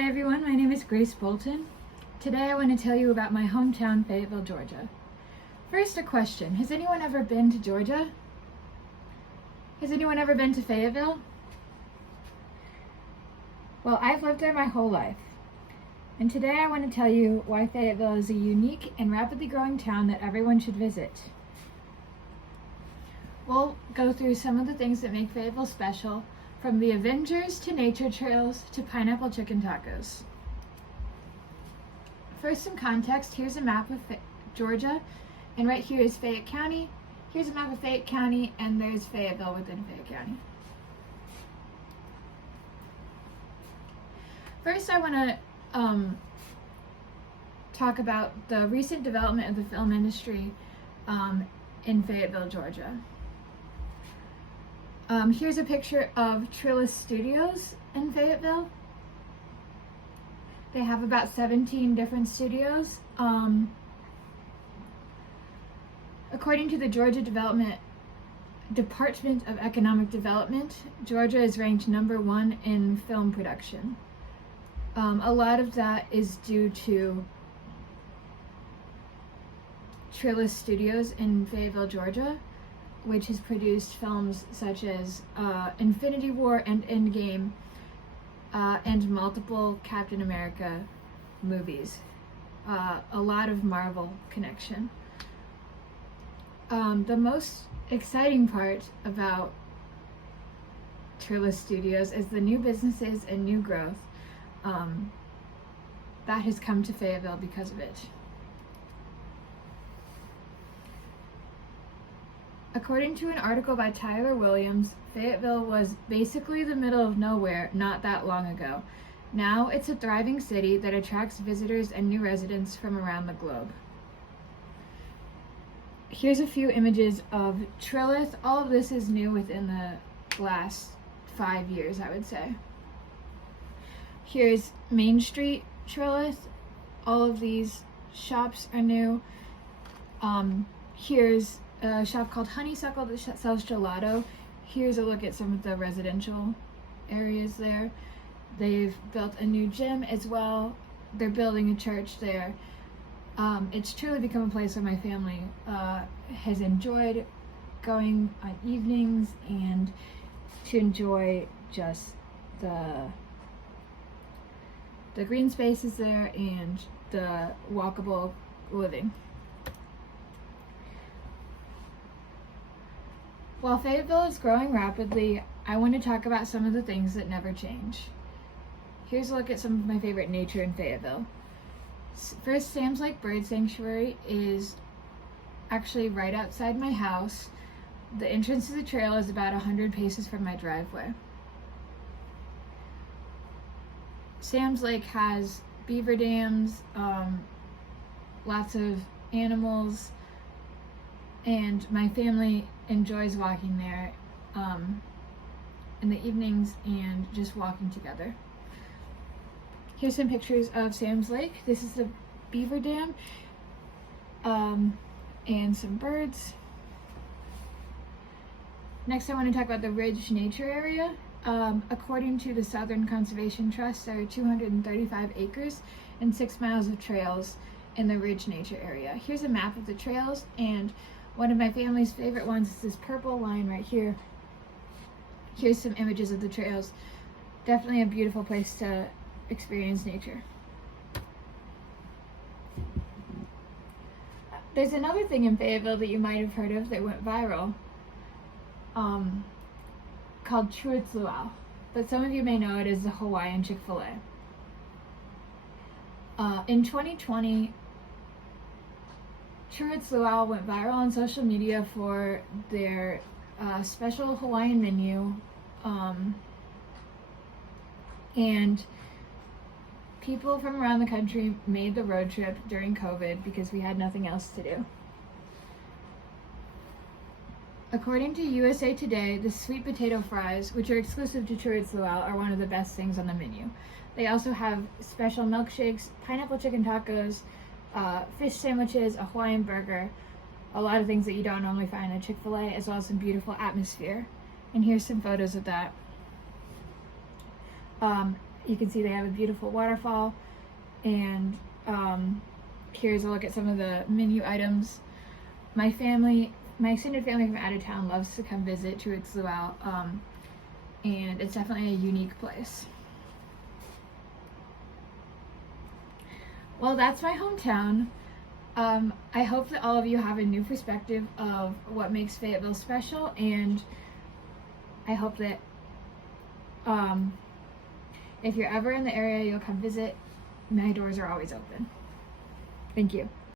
Hi everyone, my name is Grace Bolton. Today I want to tell you about my hometown, Fayetteville, Georgia. First, a question. Has anyone ever been to Georgia? Has anyone ever been to Fayetteville? Well, I've lived there my whole life. And today I want to tell you why Fayetteville is a unique and rapidly growing town that everyone should visit. We'll go through some of the things that make Fayetteville special, from the Avengers to nature trails to pineapple chicken tacos. First, some context. Here's a map of Georgia, and right here is Fayette County. Here's a map of Fayette County, and there's Fayetteville within Fayette County. First, I want to talk about the recent development of the film industry in Fayetteville, Georgia. Here's a picture of Trillis Studios in Fayetteville. They have about 17 different studios. According to the Georgia Department of Economic Development, Georgia is ranked #1 in film production. A lot of that is due to Trillis Studios in Fayetteville, Georgia, which has produced films such as Infinity War and Endgame, and multiple Captain America movies. A lot of Marvel connection. The most exciting part about Trillis Studios is the new businesses and new growth that has come to Fayetteville because of it. According to an article by Tyler Williams, Fayetteville was basically the middle of nowhere not that long ago. Now it's a thriving city that attracts visitors and new residents from around the globe. Here's a few images of Trillis. All of this is new within the last 5 years, I would say. Here's Main Street Trillis. All of these shops are new. Here's a shop called Honeysuckle that sells gelato. Here's a look at some of the residential areas there. They've built a new gym as well. They're building a church there. It's truly become a place where my family has enjoyed going on evenings and to enjoy just the green spaces there and the walkable living. While Fayetteville is growing rapidly, I want to talk about some of the things that never change. Here's a look at some of my favorite nature in Fayetteville. First, Sam's Lake Bird Sanctuary is actually right outside my house. The entrance to the trail is about 100 paces from my driveway. Sam's Lake has beaver dams, lots of animals, and my family enjoys walking there in the evenings and just walking together. Here's some pictures of Sam's Lake. This is the beaver dam, and some birds. Next, I want to talk about the Ridge Nature Area. According to the Southern Conservation Trust, there are 235 acres and 6 miles of trails in the Ridge Nature Area. Here's a map of the trails, and one of my family's favorite ones is this purple line right here. Here's some images of the trails. Definitely a beautiful place to experience nature. There's another thing in Fayetteville that you might have heard of that went viral, called Truitt's Luau, but some of you may know it as the Hawaiian Chick-fil-A. In 2020, Truitt's Luau went viral on social media for their special Hawaiian menu, and people from around the country made the road trip during COVID because we had nothing else to do. According to USA Today, the sweet potato fries, which are exclusive to Truitt's Luau, are one of the best things on the menu. They also have special milkshakes, pineapple chicken tacos, fish sandwiches, a Hawaiian burger, a lot of things that you don't normally find at Chick-fil-A, as well as some beautiful atmosphere. And here's some photos of that. You can see they have a beautiful waterfall, and here's a look at some of the menu items. My extended family from out of town loves to come visit Truitt's Luau, and it's definitely a unique place. Well, that's my hometown. I hope that all of you have a new perspective of what makes Fayetteville special, and I hope that if you're ever in the area, you'll come visit. My doors are always open. Thank you.